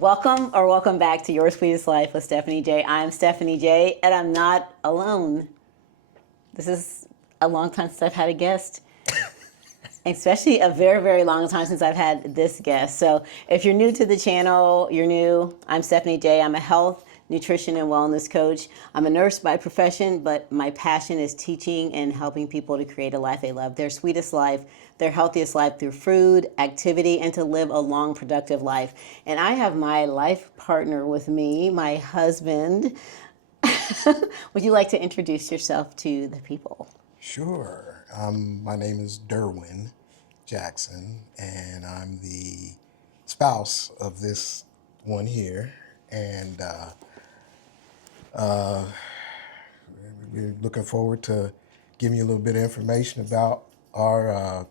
Welcome back to Your Sweetest Life with Stephanie J. I'm Stephanie J, and I'm not alone. This is a long time since I've had a guest, especially a very, very long time since I've had this guest. So if you're new to the channel, you're new. I'm Stephanie J. I'm a health, nutrition, and wellness coach. I'm a nurse by profession, but my passion is teaching and helping people to create a life they love, their sweetest life, their healthiest life through food, activity, and to live a long, productive life. And I have my life partner with me, my husband. Would you like to introduce yourself to the people? Sure. My name is Derwin Jackson, and I'm the spouse of this one here. And we're looking forward to giving you a little bit of information about our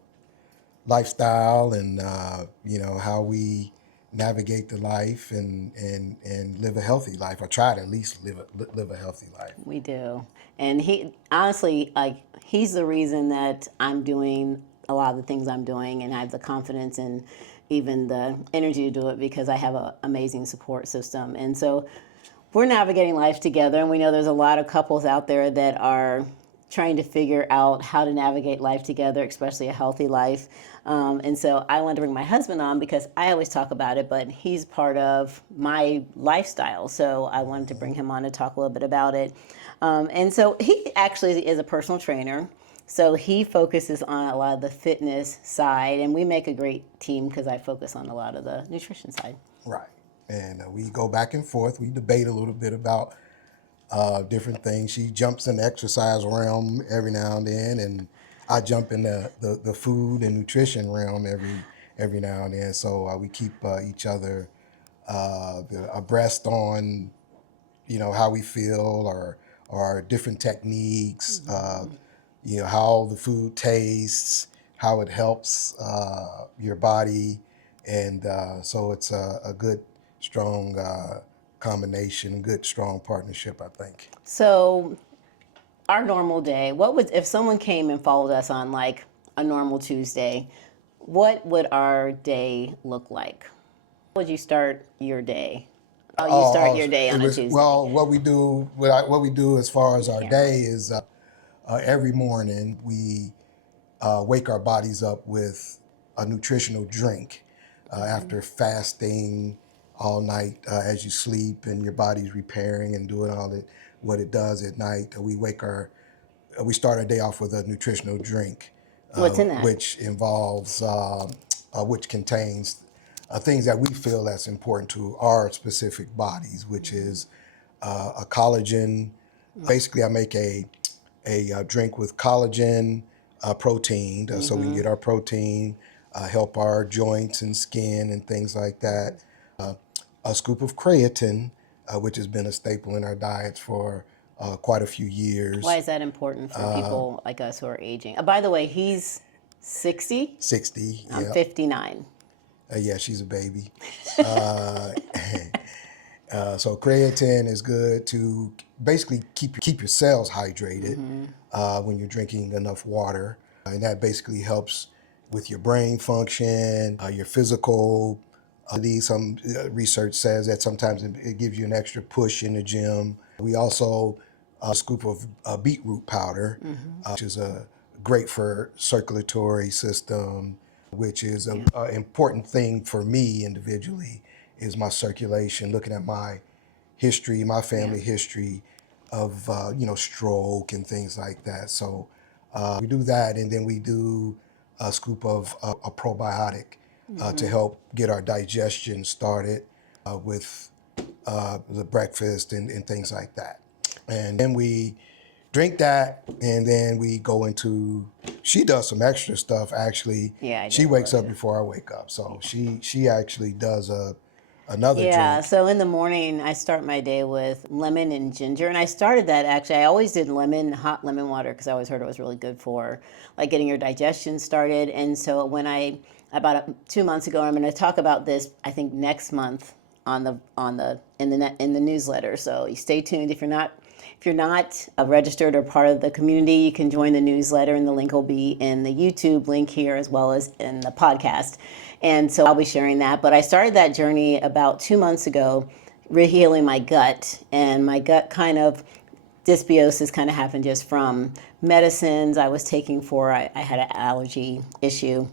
lifestyle and how we navigate the life and live a healthy life. I try to at least live a healthy life. We do. And he honestly, he's the reason that I'm doing a lot of the things I'm doing, and I have the confidence and even the energy to do it because I have an amazing support system. And so we're navigating life together, and we know there's a lot of couples out there that are trying to figure out how to navigate life together, especially a healthy life. And so I wanted to bring my husband on because I always talk about it, but he's part of my lifestyle. So I wanted to bring him on to talk a little bit about it. And so he actually is a personal trainer. So he focuses on a lot of the fitness side, and we make a great team because I focus on a lot of the nutrition side. Right. And we go back and forth. We debate a little bit about different things. She jumps in the exercise realm every now and then, and I jump in the food and nutrition realm every now and then. So we keep each other abreast on, how we feel or different techniques, how the food tastes, how it helps your body. And so it's a good, strong combination, good, strong partnership, I think. So our normal day, what would, if someone came and followed us on like a normal Tuesday, what would our day look like? How would you start your day? How you start your day on a Tuesday? Well, what we do as far as our day is every morning we wake our bodies up with a nutritional drink after fasting all night as you sleep and your body's repairing and doing what it does at night. We start our day off with a nutritional drink. What's in that? Which involves, which contains things that we feel that's important to our specific bodies, which is a collagen. Basically, I make a drink with collagen, protein, so we can get our protein, help our joints and skin and things like that. A scoop of creatine, which has been a staple in our diets for quite a few years. Why is that important for people like us who are aging? By the way, he's 60. 60. I'm 59. Yeah, she's a baby. So creatine is good to basically keep your cells hydrated when you're drinking enough water. And that basically helps with your brain function, your physical. Some research says that sometimes it gives you an extra push in the gym. We also a scoop of beetroot powder, which is great for circulatory system, which is an important thing for me individually, is my circulation. Looking at my history, my family history of stroke and things like that. So we do that, and then we do a scoop of a probiotic to help get our digestion started with the breakfast and things like that. And then we drink that, and then we go into. She does some extra stuff actually. Yeah, she wakes up before I wake up, so she actually does another drink. So in the morning I start my day with lemon and ginger, and I started that actually. I always did hot lemon water because I always heard it was really good for like getting your digestion started. And so when about 2 months ago, I'm going to talk about this I think next month in the newsletter. So you stay tuned if you're not If you're not registered or part of the community, you can join the newsletter, and the link will be in the YouTube link here as well as in the podcast. And so I'll be sharing that. But I started that journey about 2 months ago, healing my gut, and my gut kind of dysbiosis kind of happened just from medicines I was taking for, I had an allergy issue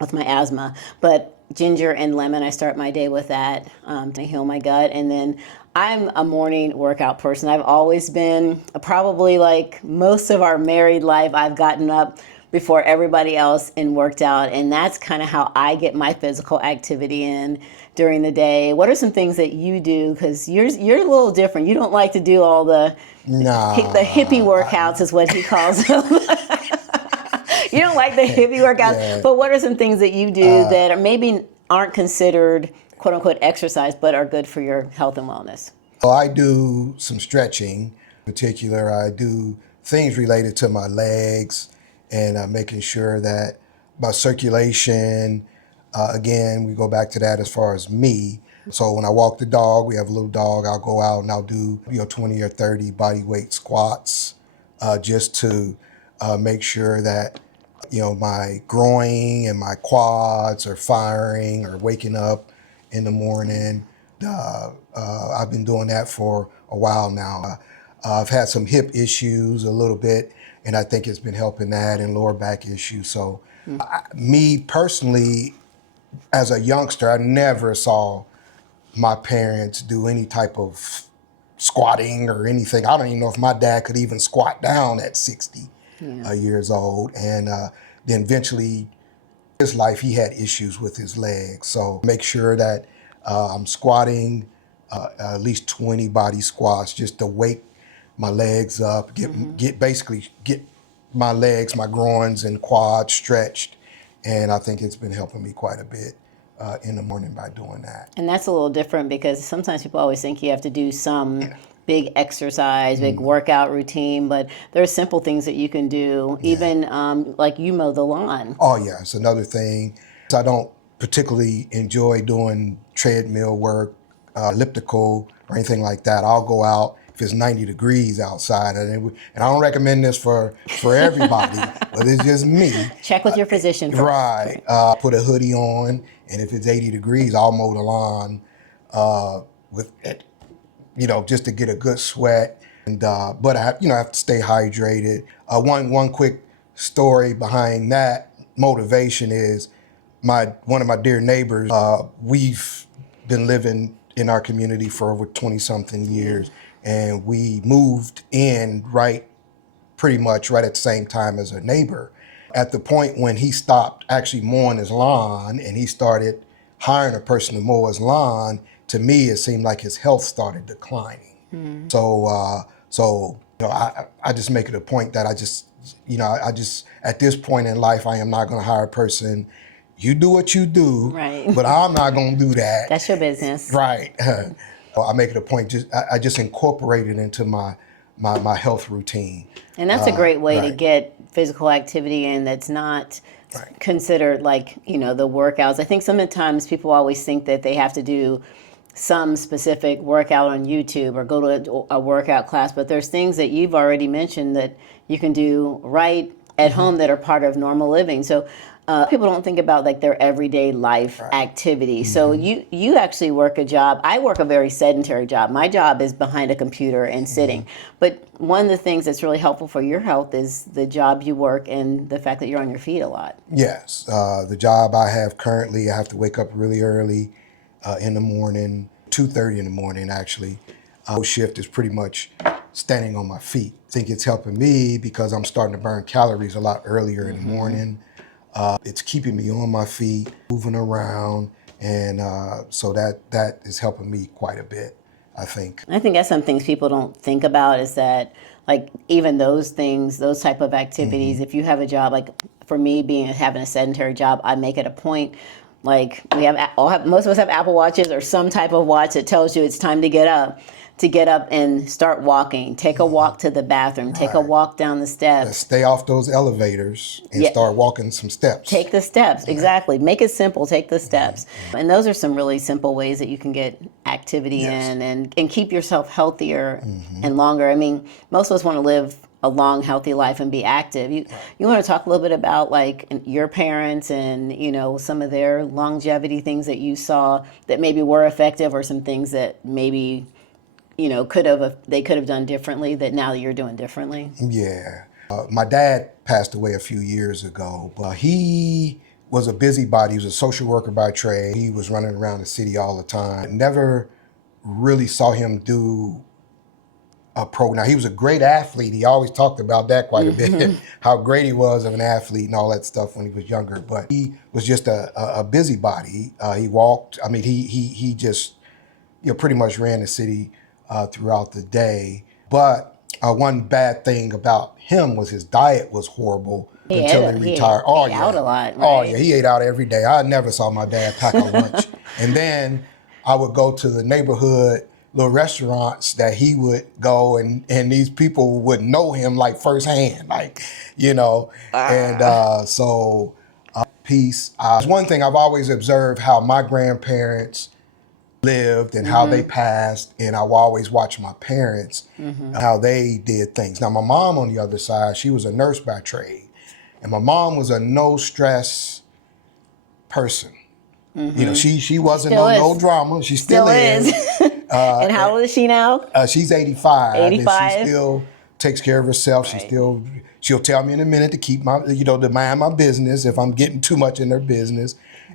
with my asthma, but ginger and lemon, I start my day with that to heal my gut. And then I'm a morning workout person. I've always been, probably like most of our married life, I've gotten up before everybody else and worked out. And that's kind of how I get my physical activity in during the day. What are some things that you do? Because you're a little different. You don't like to do all the hippie workouts is what he calls them. You don't like the hippie workouts, Yeah. but what are some things that you do that are maybe aren't considered quote unquote exercise, but are good for your health and wellness? Well, I do some stretching. In particular, I do things related to my legs and making sure that my circulation, again, we go back to that as far as me. So when I walk the dog, we have a little dog, I'll go out and I'll do 20 or 30 body weight squats just to make sure that my groin and my quads are firing or waking up in the morning. I've been doing that for a while now. I've had some hip issues a little bit, and I think it's been helping that, and lower back issues. So me personally, as a youngster, I never saw my parents do any type of squatting or anything. I don't even know if my dad could even squat down at 60 years old. And then eventually, his life, he had issues with his legs. So make sure that I'm squatting at least 20 body squats just to wake my legs up, get my legs, my groins and quads stretched. And I think it's been helping me quite a bit in the morning by doing that. And that's a little different because sometimes people always think you have to do some big exercise, big workout routine, but there are simple things that you can do, even like you mow the lawn. Oh yeah, it's another thing. I don't particularly enjoy doing treadmill work, elliptical or anything like that. I'll go out if it's 90 degrees outside, and I don't recommend this for everybody, but it's just me. Check with your physician first. Right. Put a hoodie on, and if it's 80 degrees, I'll mow the lawn with it, just to get a good sweat. And but I have to stay hydrated. One quick story behind that motivation is one of my dear neighbors. We've been living in our community for over 20-something years, and we moved in pretty much right at the same time as a neighbor. At the point when he stopped actually mowing his lawn and he started hiring a person to mow his lawn, to me it seemed like his health started declining. So I just make it a point that I just at this point in life, I am not going to hire a person. You do what you do, right? But I'm not going to do that. That's your business, right? I make it a point. I just incorporate it into my health routine. And that's a great way to get physical activity in that's not considered like, the workouts. I think sometimes people always think that they have to do some specific workout on YouTube or go to a workout class, but there's things that you've already mentioned that you can do right at home that are part of normal living. So people don't think about like their everyday life activity. So you actually work a job. I work a very sedentary job. My job is behind a computer and sitting. But one of the things that's really helpful for your health is the job you work and the fact that you're on your feet a lot. Yes. The job I have currently, I have to wake up really early in the morning, 2:30 in the morning actually. Shift is pretty much standing on my feet. I think it's helping me because I'm starting to burn calories a lot earlier in the morning. It's keeping me on my feet, moving around, and so that is helping me quite a bit, I think. I think that's some things people don't think about is that, like, even those things, those type of activities, if you have a job, like for me having a sedentary job, I make it a point Like most of us have Apple Watches or some type of watch that tells you it's time to get up. And start walking. Take a walk to the bathroom. Take a Right. walk down the steps. Stay off those elevators and Yeah. start walking some steps. Take the steps, exactly. Make it simple. Take the steps. And those are some really simple ways that you can get activity in and keep yourself healthier and longer. I mean, most of us want to live a long, healthy life and be active. You want to talk a little bit about like your parents and, some of their longevity things that you saw that maybe were effective or some things that maybe, they could have done differently that now you're doing differently? Yeah. My dad passed away a few years ago, but he was a busybody. He was a social worker by trade. He was running around the city all the time. Never really saw him do a program. Now, he was a great athlete. He always talked about that quite a bit, how great he was of an athlete and all that stuff when he was younger. But he was just a busybody. He walked. I mean, he just pretty much ran the city throughout the day. But one bad thing about him was his diet was horrible until he retired. He ate out a lot, right? Oh yeah, he ate out every day. I never saw my dad pack a lunch. And then I would go to the neighborhood little restaurants that he would go and these people would know him like firsthand, like, and so peace. One thing I've always observed how my grandparents lived and how they passed, and I will always watch my parents how they did things. Now my mom on the other side, she was a nurse by trade, and my mom was a no stress person. She wasn't no drama. She still is. And how old is she now? She's 85. 85. And she still takes care of herself. Right. She'll tell me in a minute to keep to mind my business if I'm getting too much in her business.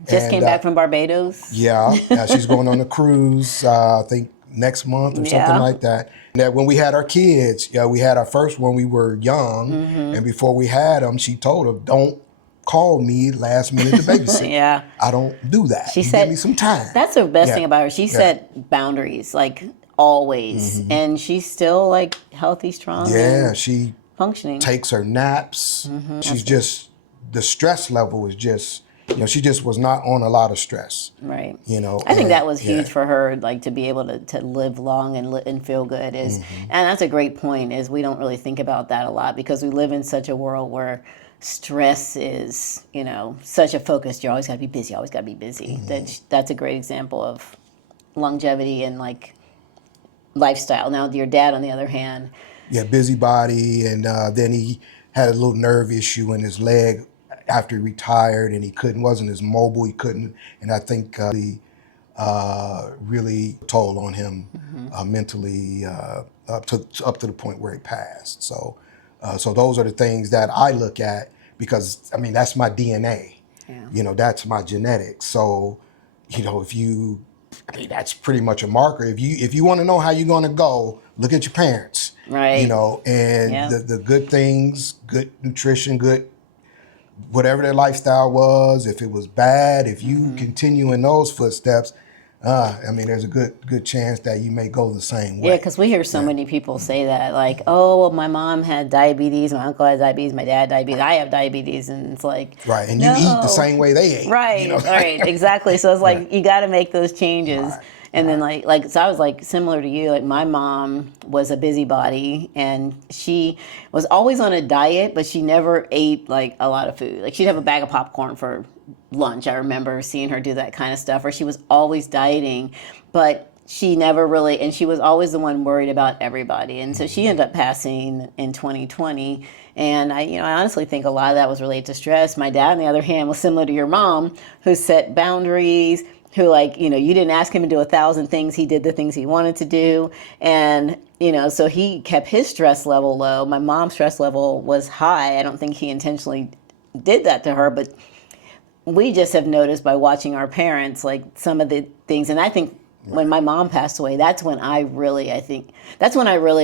Just came back from Barbados. Yeah, she's going on a cruise, I think next month or something like that. And that when we had our kids, we had our first one, we were young. And before we had them, she told them, don't call me last minute to babysit. Yeah. I don't do that. She said, give me some time. That's the best thing about her. She set boundaries, like always. And she's still like healthy, strong, and she functioning. Takes her naps. She's just, the stress level is just, she just was not on a lot of stress. Right. I think that was huge for her, like to be able to live long and feel good is, and that's a great point, is we don't really think about that a lot because we live in such a world where stress is, such a focus. You always got to be busy, always got to be busy. That's a great example of longevity and like lifestyle. Now, your dad, on the other hand. Yeah, busybody. And then he had a little nerve issue in his leg after he retired, and he wasn't as mobile, he couldn't. And I think he really told on him mentally up to the point where he passed. So those are the things that I look at because, I mean, that's my DNA. Yeah. That's my genetics. So, that's pretty much a marker. If you want to know how you're going to go, look at your parents. Right. And the good things, good nutrition, good whatever their lifestyle was. If it was bad, if you continue in those footsteps, there's a good chance that you may go the same way. Yeah, because we hear so many people say that, like, oh, well, my mom had diabetes, my uncle had diabetes, my dad had diabetes, I have diabetes, and it's like, right, and you eat the same way they ate. Right, right, exactly. So it's like you got to make those changes. Right. And then so I was like similar to you. Like my mom was a busybody, and she was always on a diet, but she never ate like a lot of food. Like she'd have a bag of popcorn for lunch. I remember seeing her do that kind of stuff. Or she was always dieting, but she never really. And she was always the one worried about everybody. And so she ended up passing in 2020. And I honestly think a lot of that was related to stress. My dad, on the other hand, was similar to your mom, who set boundaries. Who you didn't ask him to do 1,000 things. He did the things he wanted to do. And, so he kept his stress level low. My mom's stress level was high. I don't think he intentionally did that to her, but we just have noticed by watching our parents, like some of the things. And I think when my mom passed away, that's when I really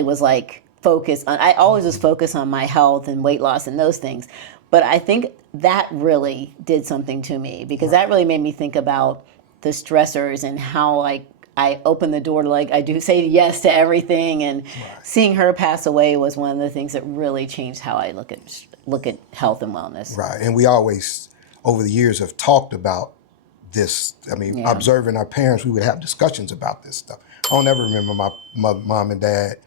was like focused on, I always was focused on my health and weight loss and those things. But I think that really did something to me because that really made me think about the stressors and how I opened the door to I do say yes to everything, and seeing her pass away was one of the things that really changed how I look at health and wellness. Right, and we always over the years have talked about this. I mean, Yeah. observing our parents, we would have discussions about this stuff. I don't ever remember my mom and dad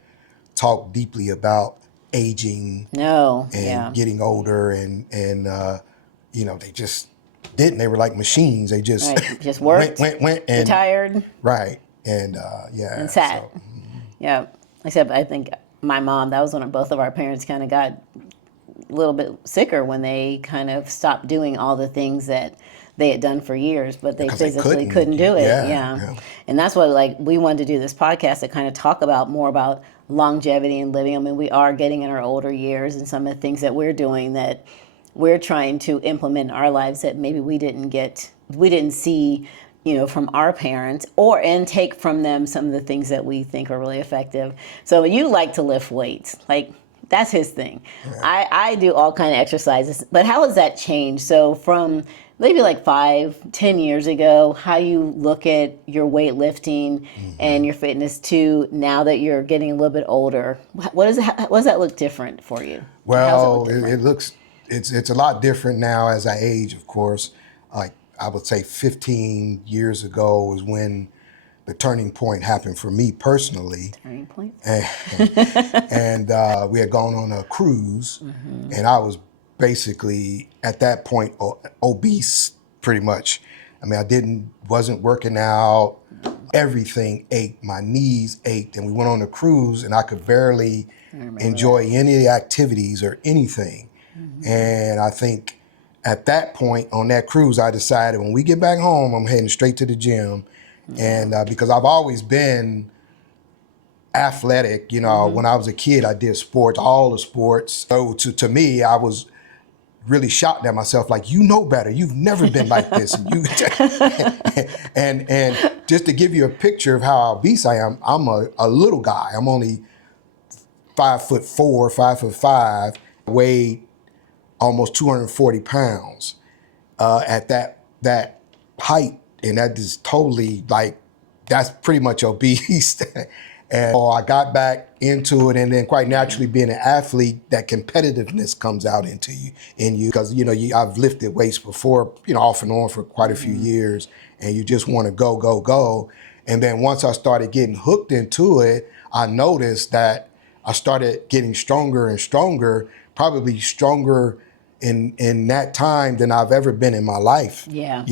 talk deeply about aging No. and Yeah. getting older, and you know, they just didn't. They were like machines. They just Right. Just worked. went, and Retired. right, and yeah, And sat. so Yeah. Except I think my mom, that was when both of our parents kind of got a little bit sicker when they kind of stopped doing all the things that they had done for years, but they 'cause they physically couldn't. couldn't do it. Yeah, Yeah. yeah. And that's why like we wanted to do this podcast to kind of talk about more about longevity and living. I mean, we are getting in our older years, and some of the things that we're doing that we're trying to implement in our lives that maybe we didn't see, you know, from our parents, or and take from them some of the things that we think are really effective. So you like to lift weights, like that's his thing. I do all kind of exercises, but how has that changed? So from maybe like 5-10 years ago, how you look at your weightlifting and your fitness to now that you're getting a little bit older, what does that look different for you? Well, it looks it's a lot different now as I age, of course. Like I would say 15 years ago was when the turning point happened for me personally. Turning point. And we had gone on a cruise, and I was basically at that point obese, pretty much. I mean, wasn't working out. Everything ached. My knees ached, and we went on a cruise, and I could barely enjoy any of the activities or anything. And I think at that point on that cruise, I decided when we get back home, I'm heading straight to the gym, and because I've always been athletic. You know, when I was a kid, I did sports, all the sports. So to me, I was really shocked at myself, like, you know better. You've never been like this. And just to give you a picture of how obese I am, I'm a little guy. I'm only 5'4", 5'5", weighed almost 240 pounds at that height, and that is totally like, that's pretty much obese. And so I got back into it, and then quite naturally, being an athlete, that competitiveness comes out in you because I've lifted weights before, off and on for quite a few years, and you just want to go. And then once I started getting hooked into it, I noticed that I started getting stronger and stronger, probably stronger in that time than I've ever been in my life. Yeah.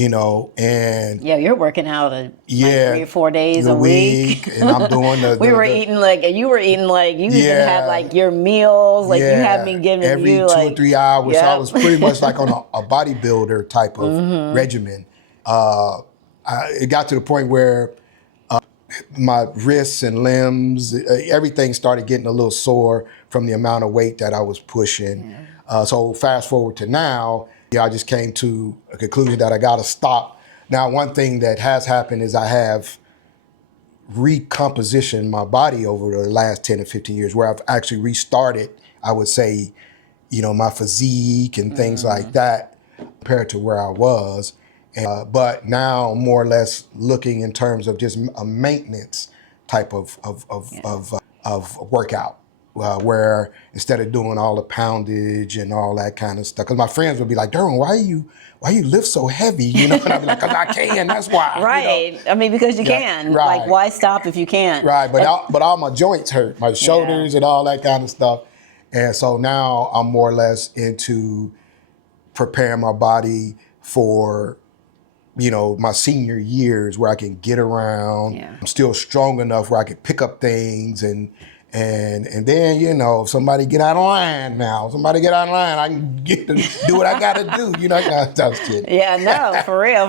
And yeah, you're working out like 3 or 4 days a a week. And I'm doing the we were eating like, you were eating like, you even had like your meals, like you had me giving every you 2 like or 3 hours. Yep. So I was pretty much like on a bodybuilder type of regimen. It got to the point where my wrists and limbs, everything started getting a little sore from the amount of weight that I was pushing. So fast forward to now, I just came to a conclusion that I got to stop. Now, one thing that has happened is I have recompositioned my body over the last 10 or 15 years, where I've actually restarted, I would say, my physique and things like that compared to where I was. But now more or less looking in terms of just a maintenance type of workout, where instead of doing all the poundage and all that kind of stuff, because my friends would be like, Derwin, why you lift so heavy? And I'd be like, because I can, that's why. Right. I mean, because you can. Right. Like, why stop if you can't? Right, but all my joints hurt, my shoulders and all that kind of stuff. And so now I'm more or less into preparing my body for my senior years, where I can get around. Yeah. I'm still strong enough where I can pick up things, and then, if somebody get out of line I can get to do what I got to do. I was kidding. Yeah, no, for real.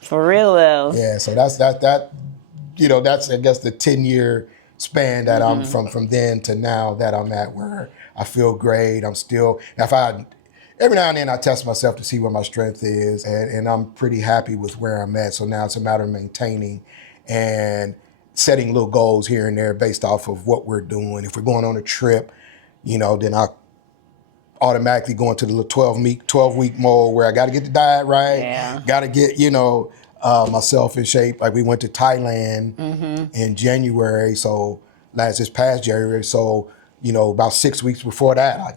For real though. Yeah, so that's I guess the 10-year span that I'm from then to now that I'm at, where I feel great. I'm still, every now and then I test myself to see where my strength is, and I'm pretty happy with where I'm at. So now it's a matter of maintaining and setting little goals here and there based off of what we're doing. If we're going on a trip, then I automatically go into the little 12-week mode, where I got to get the diet right, got to get, myself in shape. Like we went to Thailand in January, so this past January, so about 6 weeks before that, I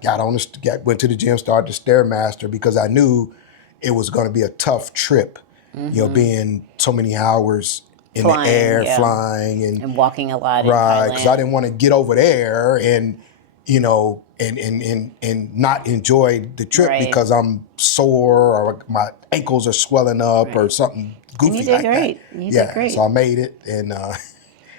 went to the gym, started the Stairmaster, because I knew it was going to be a tough trip. you know, being so many hours in Flying, the air, yeah. flying And walking a lot right, in because I Thailand. didn't want to get over there and, you know, and not enjoy the trip Right. because I'm sore or my ankles are swelling up or Right. something And you goofy did like that. great. You did Yeah, so great. I made it, and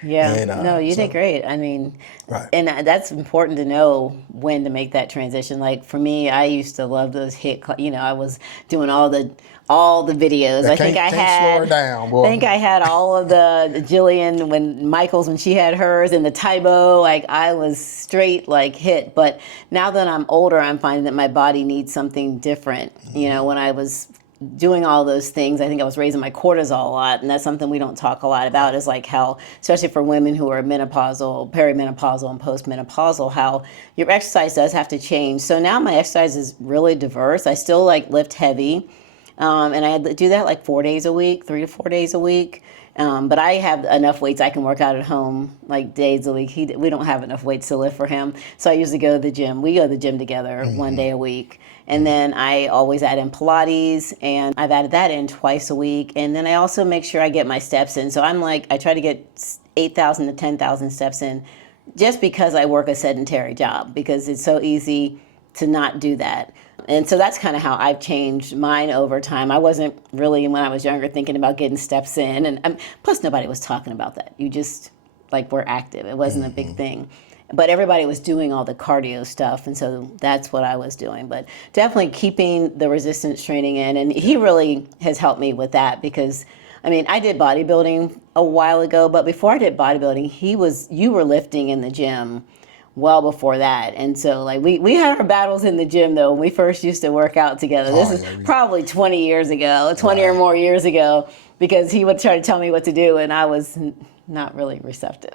Yeah. and No, you did so great. I mean, right. and that's important to know when to make that transition. Like for me, I used to love those you know, I was doing all the videos. I I think can't slow her down, boy. I had all of the Jillian when Michaels when she had hers and the Tybo. Like I was straight like hit. But now that I'm older, I'm finding that my body needs something different. You know, when I was doing all those things, I think I was raising my cortisol a lot, and that's something we don't talk a lot about. Is like how, especially for women who are menopausal, perimenopausal, and postmenopausal, how your exercise does have to change. So now my exercise is really diverse. I still like lift heavy. And I do that like 4 days a week, 3 to 4 days a week. But I have enough weights I can work out at home like days a week. We don't have enough weights to lift for him. So I usually go to the gym. We go to the gym together 1 day a week. And then I always add in Pilates, and I've added that in twice a week. And then I also make sure I get my steps in. So I'm like, I try to get 8,000 to 10,000 steps in just because I work a sedentary job, because it's so easy to not do that. And so that's kind of how I've changed mine over time. I wasn't really, when I was younger, thinking about getting steps in. And plus, nobody was talking about that. You just, like, were active. It wasn't a big thing. But everybody was doing all the cardio stuff. And so that's what I was doing. But definitely keeping the resistance training in. And he really has helped me with that because, I mean, I did bodybuilding a while ago. But before I did bodybuilding, you were lifting in the gym well before that. And so like we had our battles in the gym though when we first used to work out together. This is probably 20 years ago, 20 or more years ago, because he would try to tell me what to do and I was not really receptive.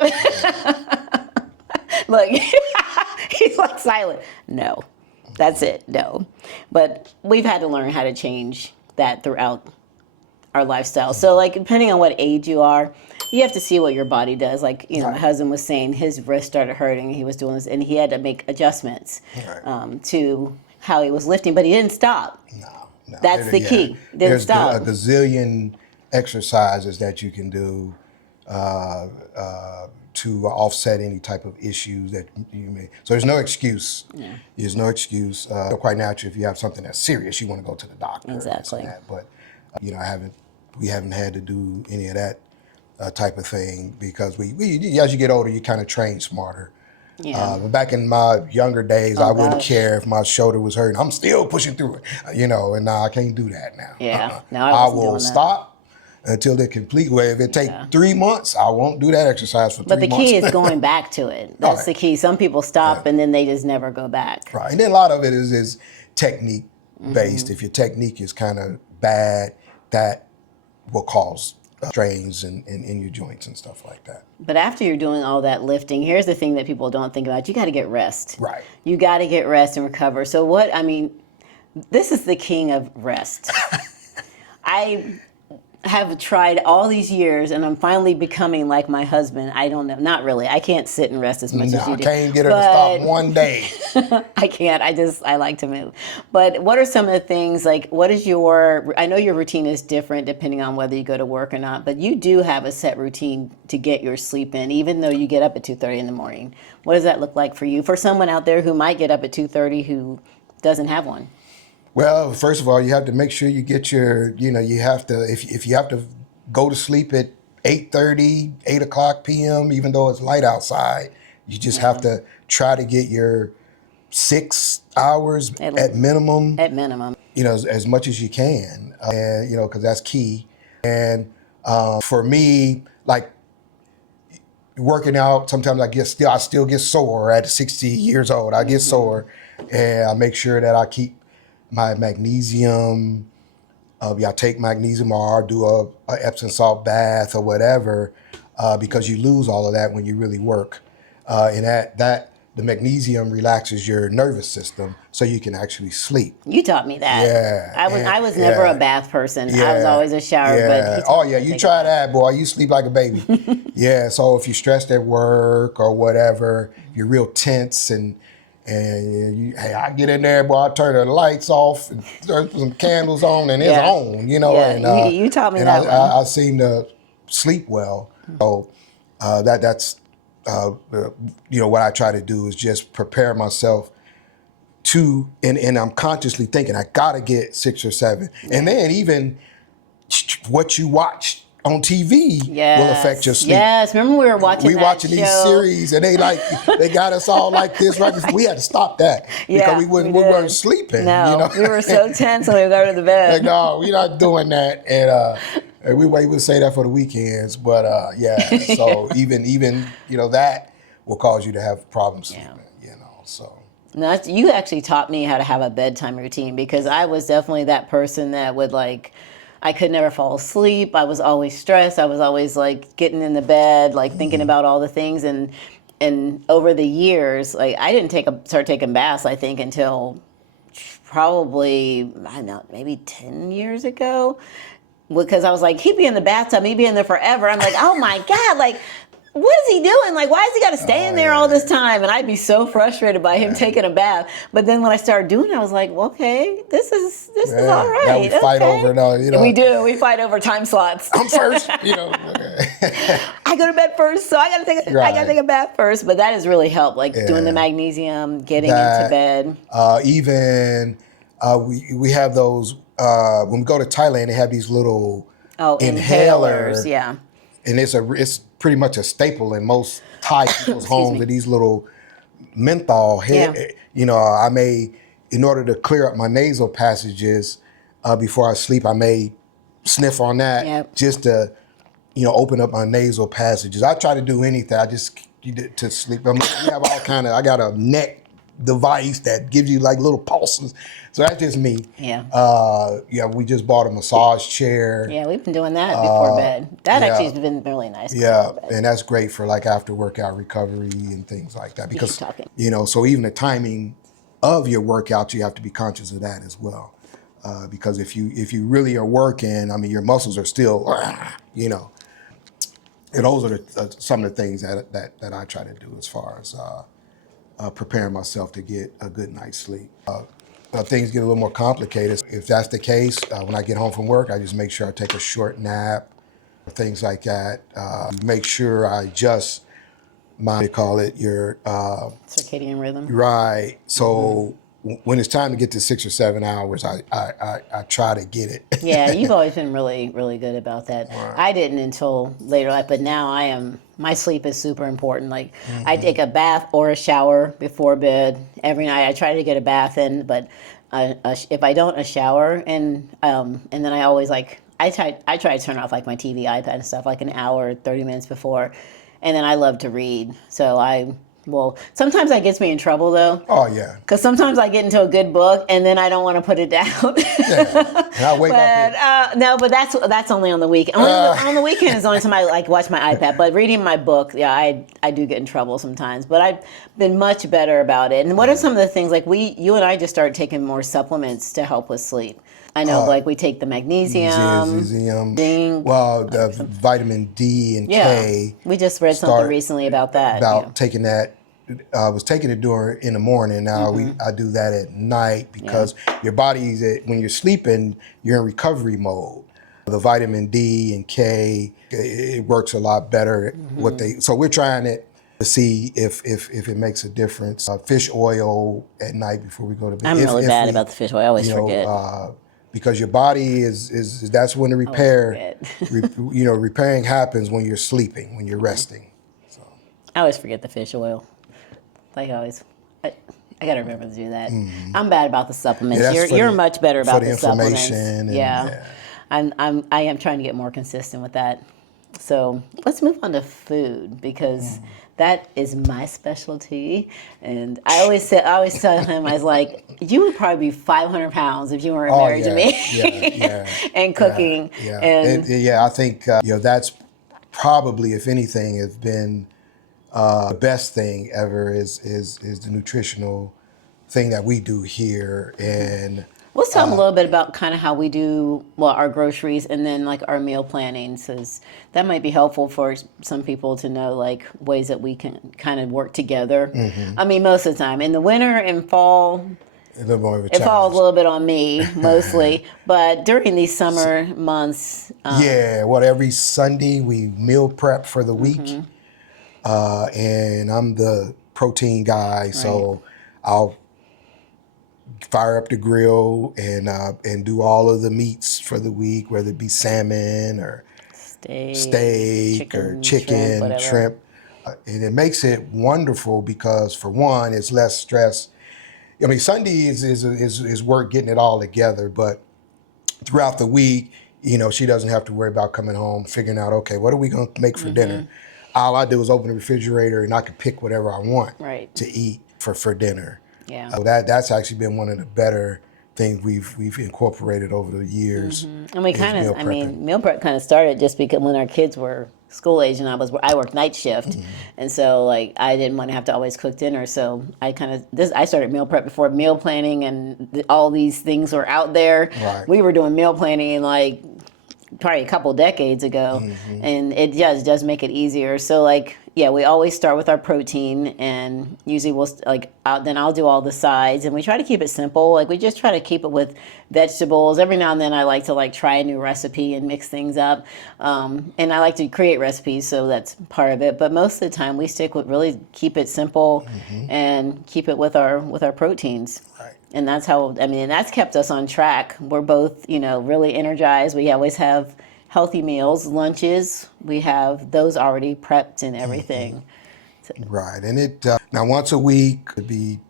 Look, he's like silent. No, that's it. No. But we've had to learn how to change that throughout our lifestyle. So like depending on what age you are, you have to see what your body does. Like, you know, my husband was saying his wrist started hurting. He was doing this and he had to make adjustments to how he was lifting, but he didn't stop. No. That's the key. Didn't There's stop. a gazillion exercises that you can do to offset any type of issues that you may. So there's no excuse. Yeah. There's no excuse. Quite naturally, if you have something that's serious, you want to go to the doctor. Exactly. But you know, we haven't had to do any of that type of thing because we as you get older, you kind of train smarter. Yeah. But back in my younger days, I wouldn't care if my shoulder was hurting. I'm still pushing through it, you know, and I can't do that now. Yeah. No, I will stop until they complete. Well, if it takes 3 months, I won't do that exercise for 3 months. But the key is going back to it. That's the key. Some people stop and then they just never go back. Right. And then a lot of it is technique based. If your technique is kind of bad, that will cause strains in your joints and stuff like that. But after you're doing all that lifting, here's the thing that people don't think about. You got to get rest. Right. You got to get rest and recover. So this is the king of rest. I have tried all these years and I'm finally becoming like my husband. I don't know. Not really. I can't sit and rest as much as you do. I can't get her to stop one day. I can't. I like to move. But what are some of the things, like, I know your routine is different depending on whether you go to work or not, but you do have a set routine to get your sleep in, even though you get up at 2:30 in the morning. What does that look like for you? For someone out there who might get up at 2:30 who doesn't have one? Well, first of all, you have to make sure you get you have to, if you have to go to sleep at 8:30, 8 o'clock p.m., even though it's light outside, you just have to try to get your 6 hours at minimum. At minimum. You know, as much as you can, and, you know, because that's key. And for me, like working out, sometimes I still get sore at 60 years old. I get sore, and I make sure that I keep my magnesium. I take magnesium or do a Epsom salt bath or whatever, because you lose all of that when you really work, and that the magnesium relaxes your nervous system so you can actually sleep. You taught me that. Yeah. I was never a bath person. I was always a shower. Yeah. But you try that, boy. You sleep like a baby. Yeah. So if you're stressed at work or whatever, you're real tense and And hey, I get in there, boy, I turn the lights off and turn some candles on, and it's Yeah. on, you know. Yeah, And you taught me and that one. I seem to sleep well. So that's you know, what I try to do is just prepare myself to, and I'm consciously thinking I gotta get 6 or 7, and then even what you watch on TV will affect your Yes, sleep. yes. Remember we were watching We that watching these show? series, and they got us all like this right before. We had to stop that because Yeah, we we weren't did. sleeping, you No, know. we were so tense when we go to the Like, bed. no, we're not doing that. And we would say that for the weekends, but yeah. So even you know, that will cause you to have problems Yeah. sleeping, you know. So No, you actually taught me how to have a bedtime routine because I was definitely that person that would like, I could never fall asleep. I was always stressed. I was always like getting in the bed, like thinking about all the things. And over the years, like I didn't start taking baths, I think, until probably, I don't know, maybe 10 years ago. Because I was like, he'd be in the bathtub, he'd be in there forever. I'm like, oh my God, like, what is he doing? Like, why has he got to stay in there all this time? And I'd be so frustrated by him taking a bath. But then when I started doing it, I was like, well, okay, this is all yeah, now we right. fight Okay. over it, you know. We do. We fight over time slots. I'm first, you know. I go to bed first, so I gotta take a bath first. But that has really helped, like doing the magnesium, getting into bed. Even we have those when we go to Thailand. They have these little Oh, inhaler, inhalers, yeah. and it's pretty much a staple in most Thai people's homes. me. Are these little menthol head? Yeah. You know, in order to clear up my nasal passages before I sleep, I may sniff on that Yep. just to, you know, open up my nasal passages. I try to do anything. I just to sleep. We have all kind of. I got a neck device that gives you like little pulses. So that's just me. Yeah. Yeah, we just bought a massage chair. Yeah, we've been doing that before bed. That actually has yeah. been really nice. Yeah, Before bed. and that's great for like after workout recovery and things like that. keep Because talking. you know, so even the timing of your workout, you have to be conscious of that as well. Because if you really are working, I mean, your muscles are still, you know. And those are some of the things that I try to do as far as preparing myself to get a good night's sleep. Things get a little more complicated. If that's the case, when I get home from work, I just make sure I take a short nap, things like that. Make sure I adjust my, they call it, your Circadian rhythm. right. So when it's time to get to 6 or 7 hours, I try to get it. Yeah, you've always been really, really good about that. I didn't until later life, but now I am. My sleep is super important. Like I take a bath or a shower before bed every night. I try to get a bath in, but if I don't, a shower, and then I always like I try to turn off like my TV, iPad, and stuff like an hour, 30 minutes before, and then I love to read. So well, sometimes that gets me in trouble though. Oh yeah. Because sometimes I get into a good book and then I don't want to put it down. Yeah. And I wake up. And, No, but that's only on the weekend. On the weekend is the only time I like watch my iPad. But reading my book, yeah, I do get in trouble sometimes. But I've been much better about it. And what are some of the things like you and I just started taking more supplements to help with sleep? I know, like we take the magnesium, zinc. well, the vitamin D and K. We just read something recently about that. About taking that. I was taking it in the morning. Now I do that at night because your body's when you're sleeping, you're in recovery mode. The vitamin D and K, it works a lot better. So we're trying it to see if it makes a difference. Fish oil at night before we go to bed. I'm really bad about the fish oil. I always forget. Because your body is that's when the repairing happens when you're sleeping, when you're resting. So I always forget the fish oil. Like always, I got to remember to do that. I'm bad about the supplements. You're much better about the supplements. Yeah. I am trying to get more consistent with that. So let's move on to food because that is my specialty. And I always tell him, I was like, you would probably be 500 pounds if you weren't married to me. And cooking. And I think that's probably, if anything, has been the best thing ever is the nutritional thing that we do here. And Let's talk a little bit about kind of how we do our groceries and then like our meal planning, since that might be helpful for some people to know like ways that we can kind of work together. I mean, most of the time in the winter and fall, A little more of a it falls a challenge. little bit on me mostly, but during these summer months, Yeah, what every Sunday we meal prep for the week, and I'm the protein guy, so I'll fire up the grill and do all of the meats for the week, whether it be salmon or steak or chicken, whatever. shrimp, and it makes it wonderful because for one, it's less stress. I mean, Sunday is work getting it all together, but throughout the week, she doesn't have to worry about coming home, figuring out, okay, what are we going to make for dinner? All I do is open the refrigerator and I can pick whatever I want Right. to eat for dinner. Yeah. So that's actually been one of the better things we've incorporated over the years. And we is kind meal of, I prepping. mean, meal prep kind of started just because when our kids were school age and I worked night shift, and so like I didn't want to have to always cook dinner, so I started meal prep before meal planning and all these things were out there. Right. We were doing meal planning like probably a couple decades ago, and it does make it easier. So like yeah, we always start with our protein, and usually we'll then I'll do all the sides, and we try to keep it simple. Like we just try to keep it with vegetables. Every now and then I like to like try a new recipe and mix things up, and I like to create recipes, so that's part of it. But most of the time we stick with really keep it simple and keep it with our proteins. Right. And that's how, I mean, that's kept us on track. We're both, really energized. We always have healthy meals, lunches. We have those already prepped and everything. Right. And it now once a week, could be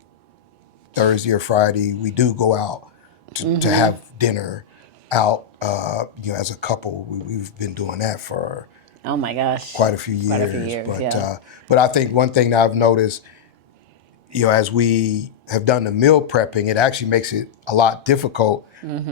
Thursday or Friday, we do go out to have dinner out. As a couple, we've been doing that for Oh my gosh. quite a few years. Quite a few years, but yeah. but I think one thing that I've noticed, as we have done the meal prepping, it actually makes it a lot difficult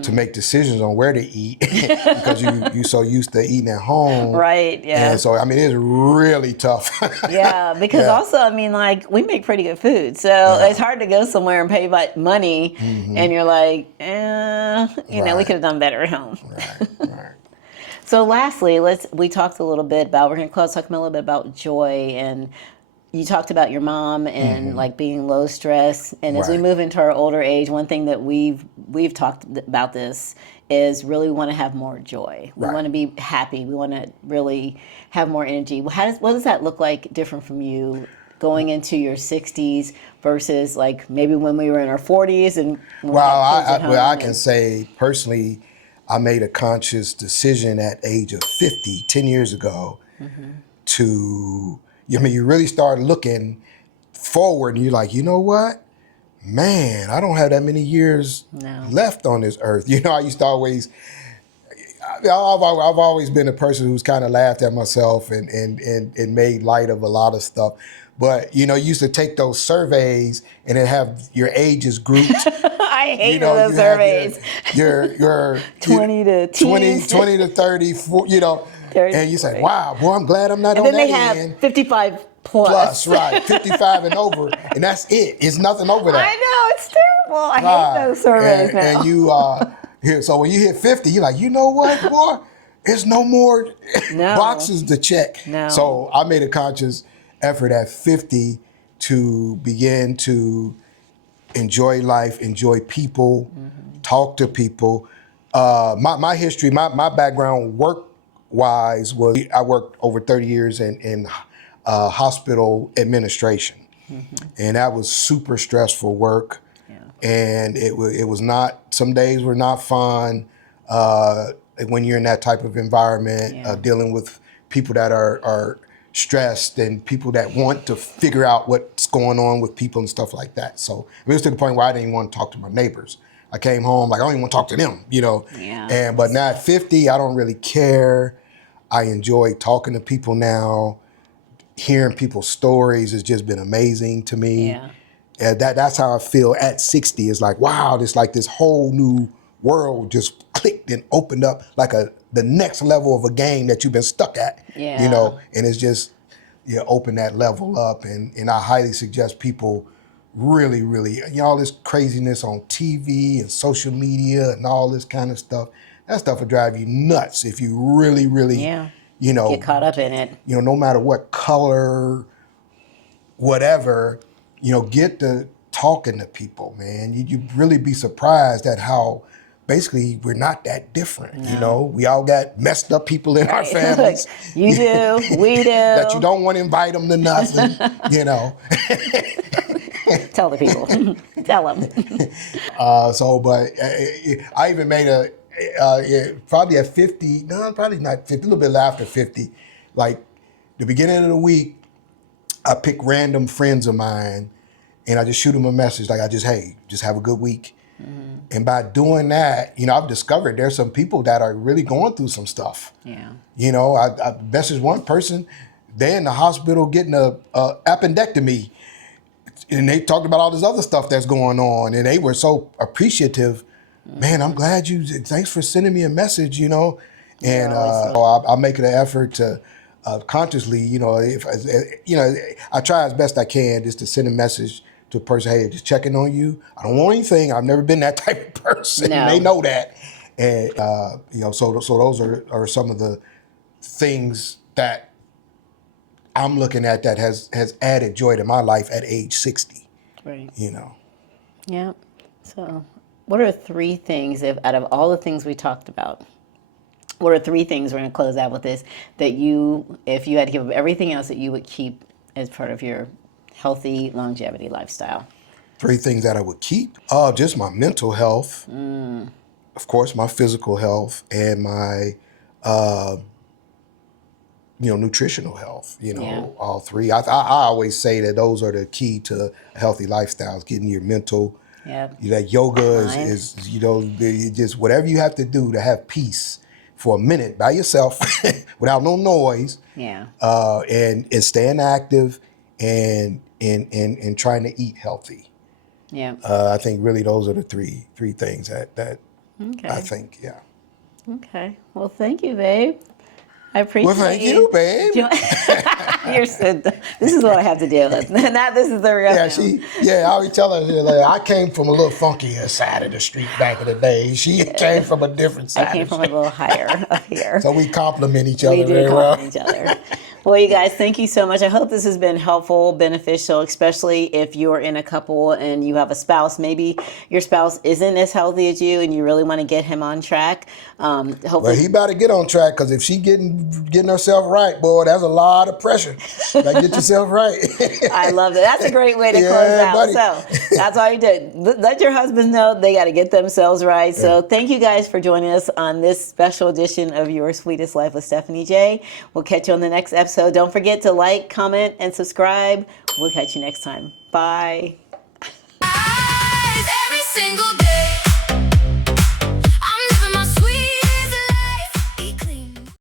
to make decisions on where to eat because you're so used to eating at home. Right, yeah. And so, I mean, it's really tough. Yeah, because Yeah. also, I mean, like, we make pretty good food. So it's hard to go somewhere and pay money, and you're like, we Right. could have done better at home. Right. So lastly, we talked a little bit about, we're going to talk a little bit about joy, and you talked about your mom and like being low stress. And as we Right. move into our older age, one thing that we've talked about this is really want to have more joy. We Right. want to be happy. We want to really have more energy. What does that look like different from you going into your 60s versus like maybe when we were in our 40s and when we Well, had kids at home I can and- say personally, I made a conscious decision at age of 50, 10 years ago, to, you really start looking forward and you're like, you know what? Man, I don't have that many years No. left on this earth. I used to always, I've always been a person who's kind of laughed at myself and made light of a lot of stuff. But, you used to take those surveys and then have your ages grouped. I hated You those have surveys. Your 20 to 20 teens. 20 to 30, 40, 30, and you say, right. wow, boy, I'm glad I'm not And on then that they have end. 55 Plus, right, 55 and over, and that's it. It's nothing over that. I know, it's terrible. I Right. hate those surveys and, now. And you here, so when you hit 50, you're like, you know what, boy? There's no more No. boxes to check. No. So I made a conscious effort at 50 to begin to enjoy life, enjoy people, talk to people. My history, my background work-wise was I worked over 30 years in hospital administration. And that was super stressful work. And it was not, some days were not fun when you're in that type of environment, dealing with people that are stressed and people that want to figure out what's going on with people and stuff like that. So it was to the point where I didn't even want to talk to my neighbors. I came home, like, I don't even want to talk to them, Yeah. But now at 50, I don't really care. I enjoy talking to people now. Hearing people's stories has just been amazing to me. Yeah. And that's how I feel at 60. It's like, wow, it's like this whole new world just clicked and opened up like the next level of a game that you've been stuck at. Yeah. And it's just, open that level up. And I highly suggest people really, really, all this craziness on TV and social media and all this kind of stuff. That stuff will drive you nuts if you really, really, Yeah. you know, Get caught up in it. no matter what color, whatever, get to talking to people, man. You'd really be surprised at how basically we're not that different. We all got messed up people in our families. You do, we do. That you don't want to invite them to nothing, Tell the people. Tell them. But I even made probably at 50, no, probably not 50, a little bit after 50, like the beginning of the week, I pick random friends of mine and I just shoot them a message like, hey, just have a good week. Mm-hmm. And by doing that, I've discovered there's some people that are really going through some stuff. Yeah. I messaged one person, they're in the hospital getting a appendectomy, and they talked about all this other stuff that's going on, and they were so appreciative. Mm-hmm. Man, I'm glad thanks for sending me a message, and I'll make it an effort to consciously, I try as best I can just to send a message to a person, hey, just checking on you. I don't want anything. I've never been that type of person. No. They know that. And, so those are some of the things that I'm looking at that has added joy to my life at age 60. Right. Yeah. So what are 3 things, out of all the things we talked about, what are 3 things, we're going to close out with this, that if you had to give up everything else, that you would keep as part of your healthy longevity lifestyle? 3 things that I would keep? Just my mental health, of course, my physical health, and my, nutritional health, all 3. I always say that those are the key to a healthy lifestyle, getting your mental. Yep. That yoga is just whatever you have to do to have peace for a minute by yourself without no noise. Yeah. And staying active and trying to eat healthy. Yeah. I think really those are the three things that okay. I think, yeah. Okay. Well, thank you, babe. I appreciate Well, thank you, babe. This is what I have to deal with. Not this is the real thing. I always tell her, like, I came from a little funkier side of the street back in the day. She came from a different side. I came from a little higher up here. So we complement each other. We do complement each other. Well, you guys, thank you so much. I hope this has been helpful, beneficial, especially if you're in a couple and you have a spouse. Maybe your spouse isn't as healthy as you and you really want to get him on track. Hopefully, well, he about to get on track, because if she getting herself right, boy, that's a lot of pressure. Like, get yourself right. I love that. That's a great way to close out. Buddy. So that's all you do. Let your husbands know they got to get themselves right. So thank you guys for joining us on this special edition of Your Sweetest Life with Stephanie J. We'll catch you on the next episode. Don't forget to like, comment, and subscribe. We'll catch you next time. Bye. Every single day.